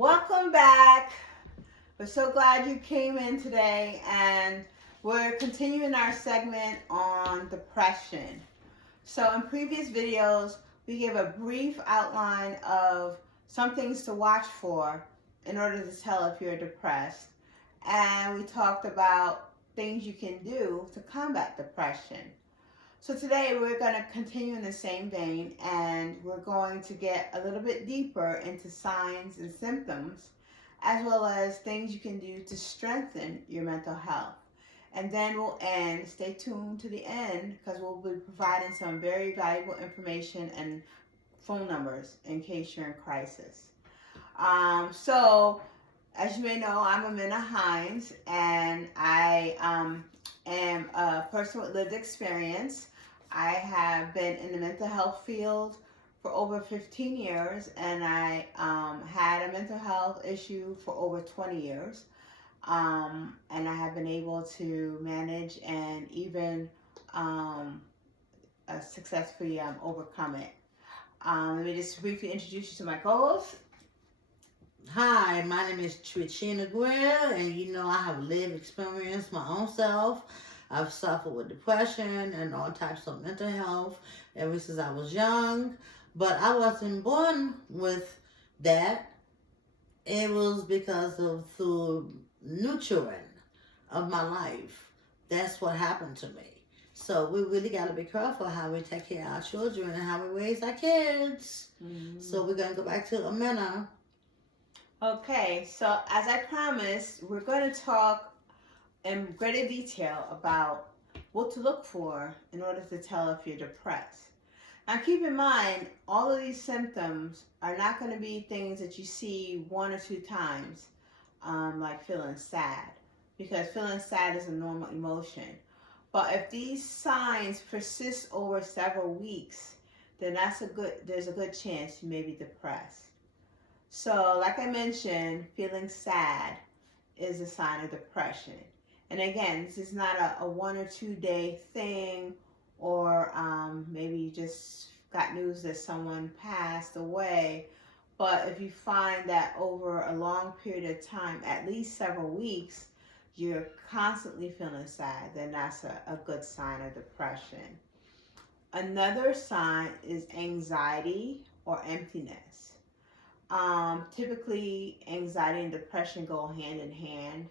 Welcome back. We're so glad you came in today, and we're continuing our segment on depression. So, in previous videos, we gave a brief outline of some things to watch for in order to tell if you're depressed, and we talked about things you can do to combat depression. So today we're going to continue in the same vein, and we're going to get a little bit deeper into signs and symptoms as well as things you can do to strengthen your mental health. And then we'll end, stay tuned to the end because we'll be providing some very valuable information and phone numbers in case you're in crisis. So as you may know, I'm Amina Hines, and I am a person with lived experience. I have been in the mental health field for over 15 years, and I had a mental health issue for over 20 years. And I have been able to manage and even successfully overcome it. Let me just briefly introduce you to my co-host. Hi, my name is Tricina Grill, and I have lived experience my own self. I've suffered with depression and all types of mental health ever since I was young, but I wasn't born with that. It was because of the nurturing of my life. That's what happened to me. So we really got to be careful how we take care of our children and how we raise our kids. Mm-hmm. So we're going to go back to Amina. Okay, so as I promised, we're going to talk in greater detail about what to look for in order to tell if you're depressed. Now keep in mind, all of these symptoms are not going to be things that you see one or two times, like feeling sad, because feeling sad is a normal emotion. But if these signs persist over several weeks, then there's a good chance you may be depressed. So like I mentioned, feeling sad is a sign of depression. And again, this is not a 1 or 2 day thing, or maybe you just got news that someone passed away. But if you find that over a long period of time, at least several weeks, you're constantly feeling sad, then that's a good sign of depression. Another sign is anxiety or emptiness. Typically, anxiety and depression go hand in hand.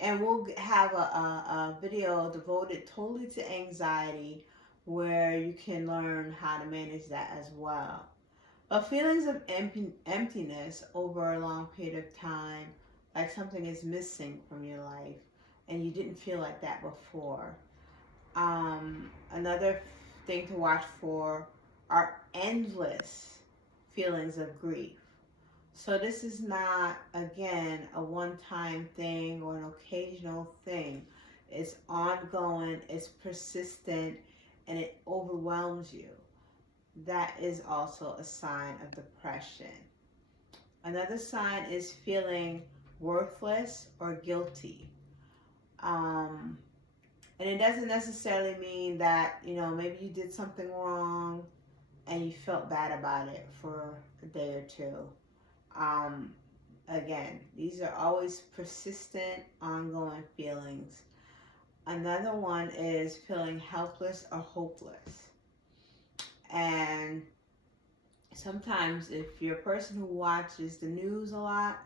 And we'll have a video devoted totally to anxiety where you can learn how to manage that as well. But feelings of emptiness over a long period of time, like something is missing from your life and you didn't feel like that before. Another thing to watch for are endless feelings of grief. So this is not, again, a one-time thing or an occasional thing. It's ongoing, it's persistent, and it overwhelms you. That is also a sign of depression. Another sign is feeling worthless or guilty. And it doesn't necessarily mean that, maybe you did something wrong and you felt bad about it for a day or two. Again, these are always persistent, ongoing feelings. Another one is feeling helpless or hopeless. And sometimes if you're a person who watches the news a lot,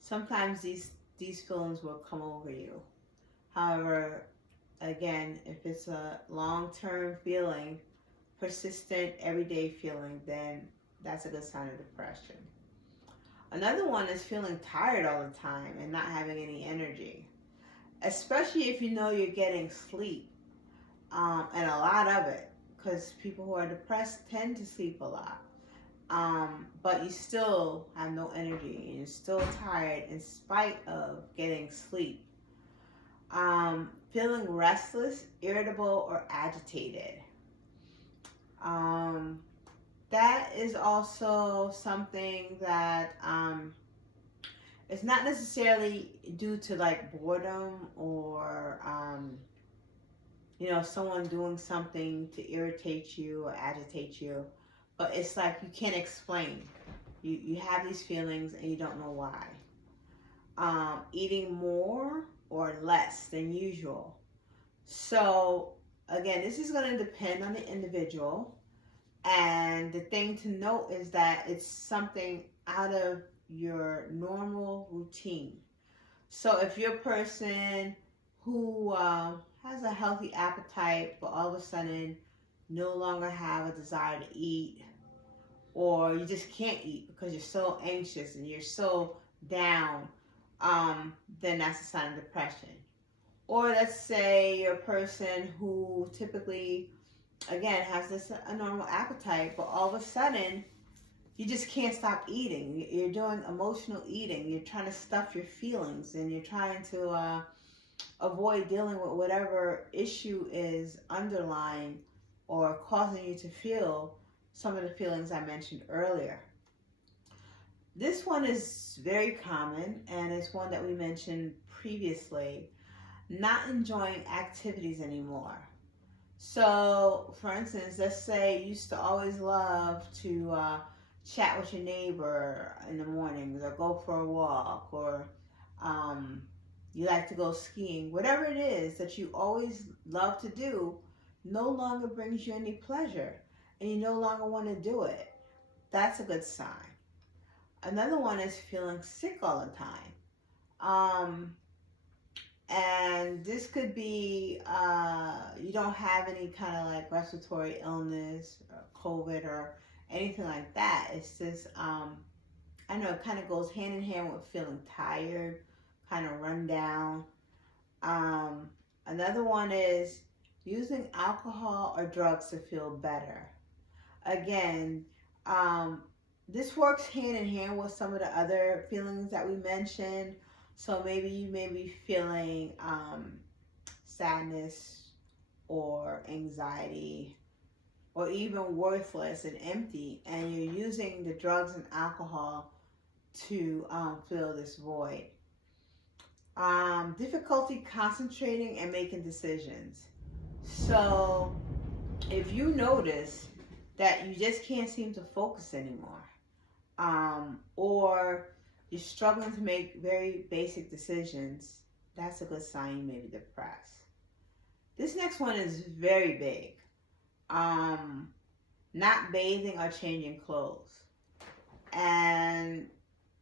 sometimes these feelings will come over you. However, again, if it's a long-term feeling, persistent, everyday feeling, then that's a good sign of depression. Another one is feeling tired all the time and not having any energy, especially if you know you're getting sleep, and a lot of it, because people who are depressed tend to sleep a lot, but you still have no energy and you're still tired in spite of getting sleep. Feeling restless, irritable, or agitated. That is also something that it's not necessarily due to like boredom or someone doing something to irritate you or agitate you, but it's like you can't explain You have these feelings and you don't know why. Eating more or less than usual. So again, this is going to depend on the individual. And the thing to note is that it's something out of your normal routine. So if you're a person who has a healthy appetite, but all of a sudden no longer have a desire to eat, or you just can't eat because you're so anxious and you're so down, then that's a sign of depression. Or let's say you're a person who typically, again, has a normal appetite, but all of a sudden you just can't stop eating. You're doing emotional eating. You're trying to stuff your feelings, and you're trying to avoid dealing with whatever issue is underlying or causing you to feel some of the feelings I mentioned earlier. This one is very common, and it's one that we mentioned previously. Not enjoying activities anymore. So, for instance, let's say you used to always love to chat with your neighbor in the mornings, or go for a walk, or you like to go skiing. Whatever it is that you always love to do no longer brings you any pleasure, and you no longer want to do it. That's a good sign. Another one is feeling sick all the time. And this could be you don't have any kind of like respiratory illness or COVID or anything like that. It's just, I know it kind of goes hand in hand with feeling tired, kind of run down. Another one is using alcohol or drugs to feel better. Again, this works hand in hand with some of the other feelings that we mentioned. So maybe you may be feeling sadness or anxiety, or even worthless and empty, and you're using the drugs and alcohol to fill this void. Difficulty concentrating and making decisions. So if you notice that you just can't seem to focus anymore, or you're struggling to make very basic decisions, that's a good sign you may be depressed. This next one is very big. Not bathing or changing clothes. And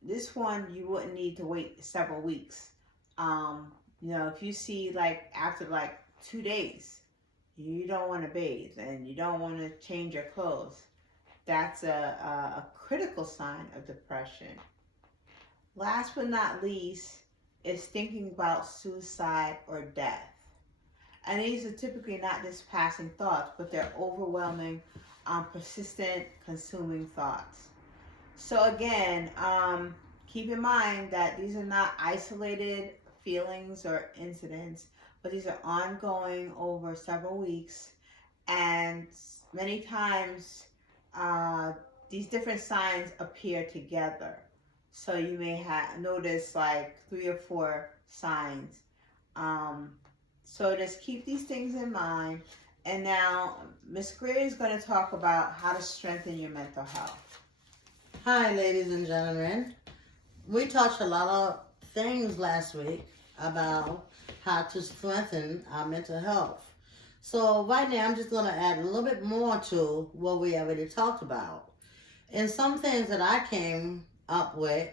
this one you wouldn't need to wait several weeks. If you see like after like 2 days, you don't want to bathe and you don't want to change your clothes, that's a critical sign of depression. Last but not least is thinking about suicide or death. And these are typically not just passing thoughts, but they're overwhelming, persistent, consuming thoughts. So again, keep in mind that these are not isolated feelings or incidents, but these are ongoing over several weeks. And many times, these different signs appear together. So you may notice like 3 or 4 signs. So just keep these things in mind. And now Ms. Greer is going to talk about how to strengthen your mental health. Hi, ladies and gentlemen. We touched a lot of things last week about how to strengthen our mental health. So right now I'm just going to add a little bit more to what we already talked about. And some things that I came up with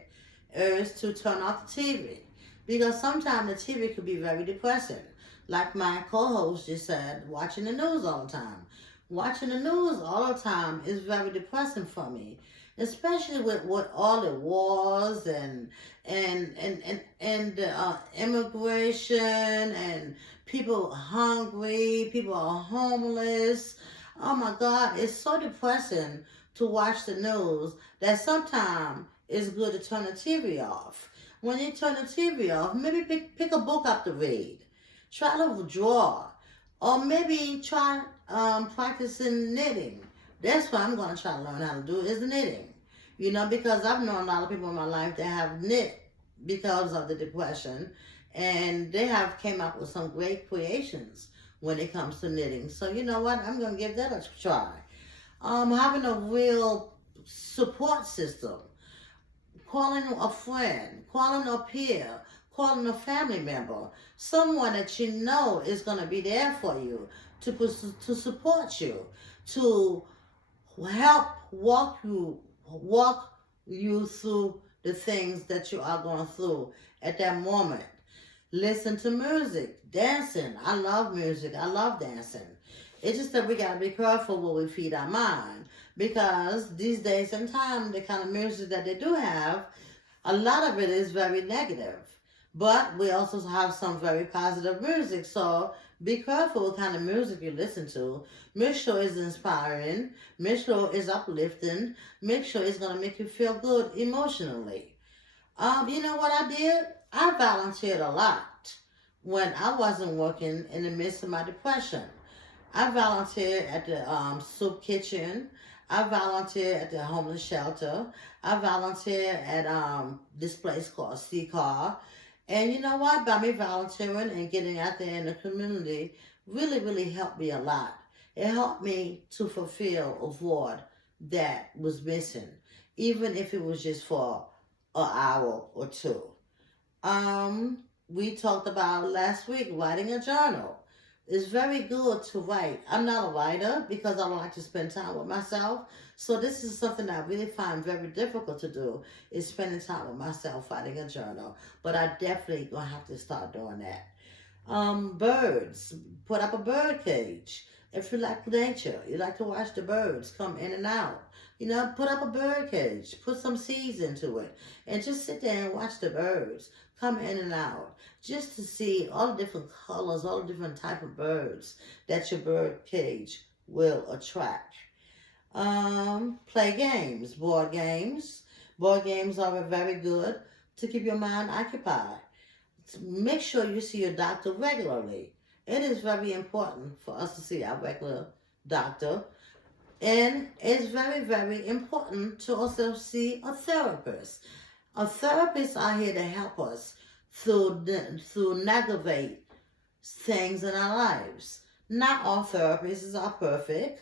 is to turn off the TV, because sometimes the TV could be very depressing. Like my co-host just said, watching the news all the time. Watching the news all the time is very depressing for me, especially with all the wars and immigration, and people hungry, people are homeless. Oh my God, it's so depressing to watch the news that sometimes it's good to turn the TV off. When you turn the TV off, maybe pick a book up to read. Try to draw. Or maybe try practicing knitting. That's what I'm going to try to learn how to do, is knitting. Because I've known a lot of people in my life that have knit because of the depression. And they have came up with some great creations when it comes to knitting. So you know what? I'm going to give that a try. Having a real support system. calling a friend, calling a peer, calling a family member, someone that you know is going to be there for you, to support you, to help walk you through the things that you are going through at that moment. Listen to music, dancing. I love music. I love dancing. It's just that we gotta be careful what we feed our mind, because these days and time, the kind of music that they do have, a lot of it is very negative. But we also have some very positive music. So be careful what kind of music you listen to. Make sure it's inspiring. Make sure it's uplifting. Make sure it's gonna make you feel good emotionally. You know what I did? I volunteered a lot when I wasn't working in the midst of my depression. I volunteered at the soup kitchen. I volunteered at the homeless shelter. I volunteered at this place called CCAR. And you know what? By me volunteering and getting out there in the community really, really helped me a lot. It helped me to fulfill a void that was missing, even if it was just for an hour or two. We talked about last week writing a journal. It's very good to write. I'm not a writer because I don't like to spend time with myself. So this is something I really find very difficult to do, is spending time with myself writing a journal. But I definitely gonna have to start doing that. Birds. Put up a bird cage. If you like nature, you like to watch the birds come in and out. You know, put up a bird cage. Put some seeds into it. And just sit there and watch the birds come in and out, just to see all the different colors, all the different type of birds that your bird cage will attract. Play games, board games. Board games are very good to keep your mind occupied. Make sure you see your doctor regularly. It is very important for us to see our regular doctor. And it's very, very important to also see a therapist. A therapist are here to help us through navigate things in our lives. Not all therapists are perfect,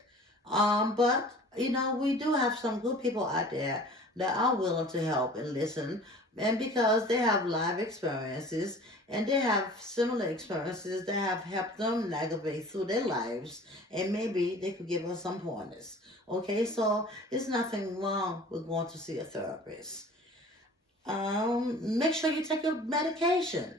but you know, we do have some good people out there that are willing to help and listen, and because they have live experiences and they have similar experiences that have helped them navigate through their lives, and maybe they could give us some pointers. Okay, so there's nothing wrong with going to see a therapist. Make sure you take your medication.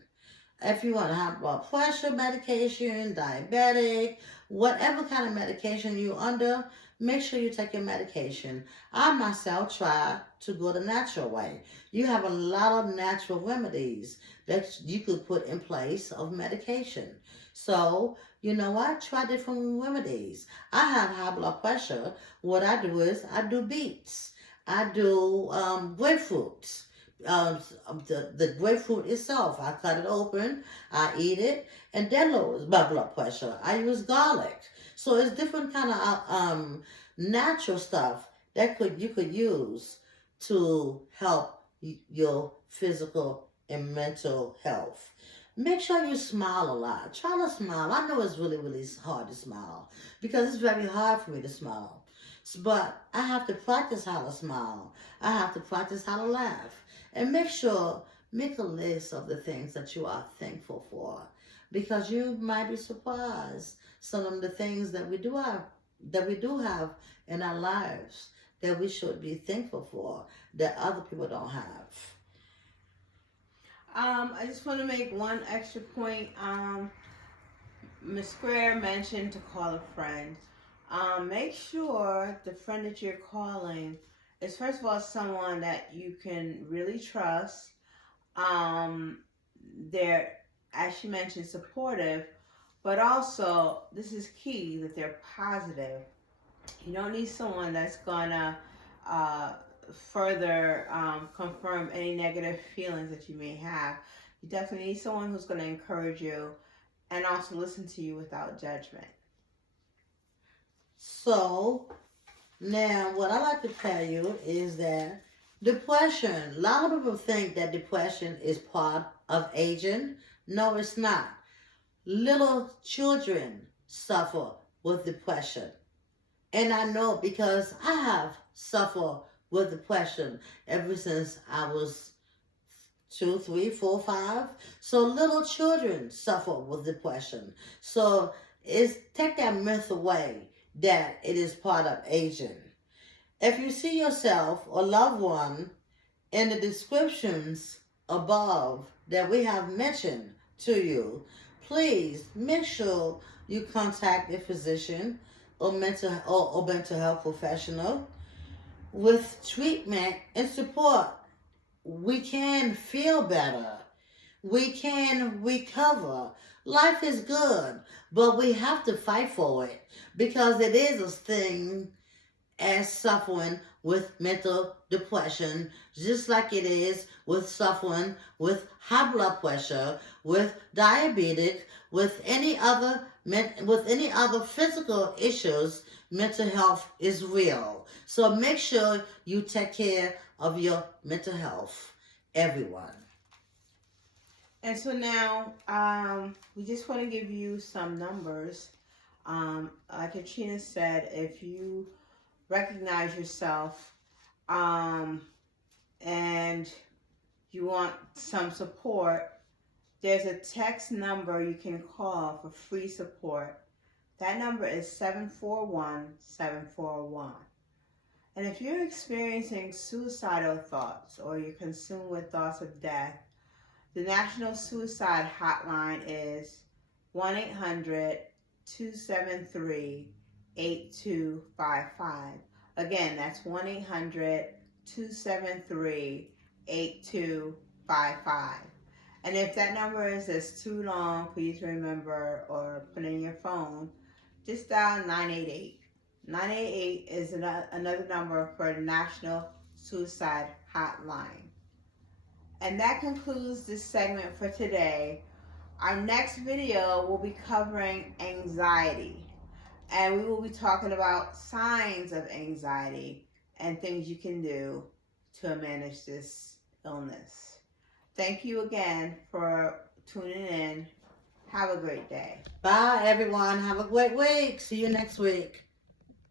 If you want to have blood pressure medication, diabetic, whatever kind of medication you're under, make sure you take your medication. I myself try to go the natural way. You have a lot of natural remedies that you could put in place of medication. So, you know what? Try different remedies. I have high blood pressure. What I do is I do beets. I do grapefruits. The grapefruit itself, I cut it open, I eat it, and that lowers my blood pressure. I use garlic. So it's different kind of natural stuff that you could use to help your physical and mental health. Make sure you smile a lot. Try to smile. I know it's really, really hard to smile because it's very hard for me to smile. But I have to practice how to smile. I have to practice how to laugh. And make a list of the things that you are thankful for, because you might be surprised some of the things that we do have in our lives that we should be thankful for that other people don't have. I just want to make one extra point. Ms. Square mentioned to call a friend. Make sure the friend that you're calling is, first of all, someone that you can really trust. They're, as she mentioned, supportive, but also, this is key, that they're positive. You don't need someone that's gonna further confirm any negative feelings that you may have. You definitely need someone who's going to encourage you and also listen to you without judgment. So, now what I like to tell you is that depression, a lot of people think that depression is part of aging. No, it's not. Little children suffer with depression. And I know because I have suffered with depression ever since I was 2, 3, 4, 5. So little children suffer with depression. So take that myth away that it is part of aging. If you see yourself or loved one in the descriptions above that we have mentioned to you, please make sure you contact a physician or mental health professional with treatment and support. We can feel better. We can recover. Life is good, but we have to fight for it because it is a thing as suffering with mental depression, just like it is with suffering with high blood pressure, with diabetic, with any other physical issues. Mental health is real. So make sure you take care of your mental health, everyone. And so now, we just want to give you some numbers. Like Katrina said, if you recognize yourself, and you want some support, there's a text number you can call for free support. That number is 741-7401. And if you're experiencing suicidal thoughts or you're consumed with thoughts of death, the National Suicide Hotline is 1-800-273-8255. Again, that's 1-800-273-8255. And if that number is too long for you to remember or put in your phone, just dial 988. 988 is another number for the National Suicide Hotline. And that concludes this segment for today. Our next video will be covering anxiety. And we will be talking about signs of anxiety and things you can do to manage this illness. Thank you again for tuning in. Have a great day. Bye, everyone. Have a great week. See you next week.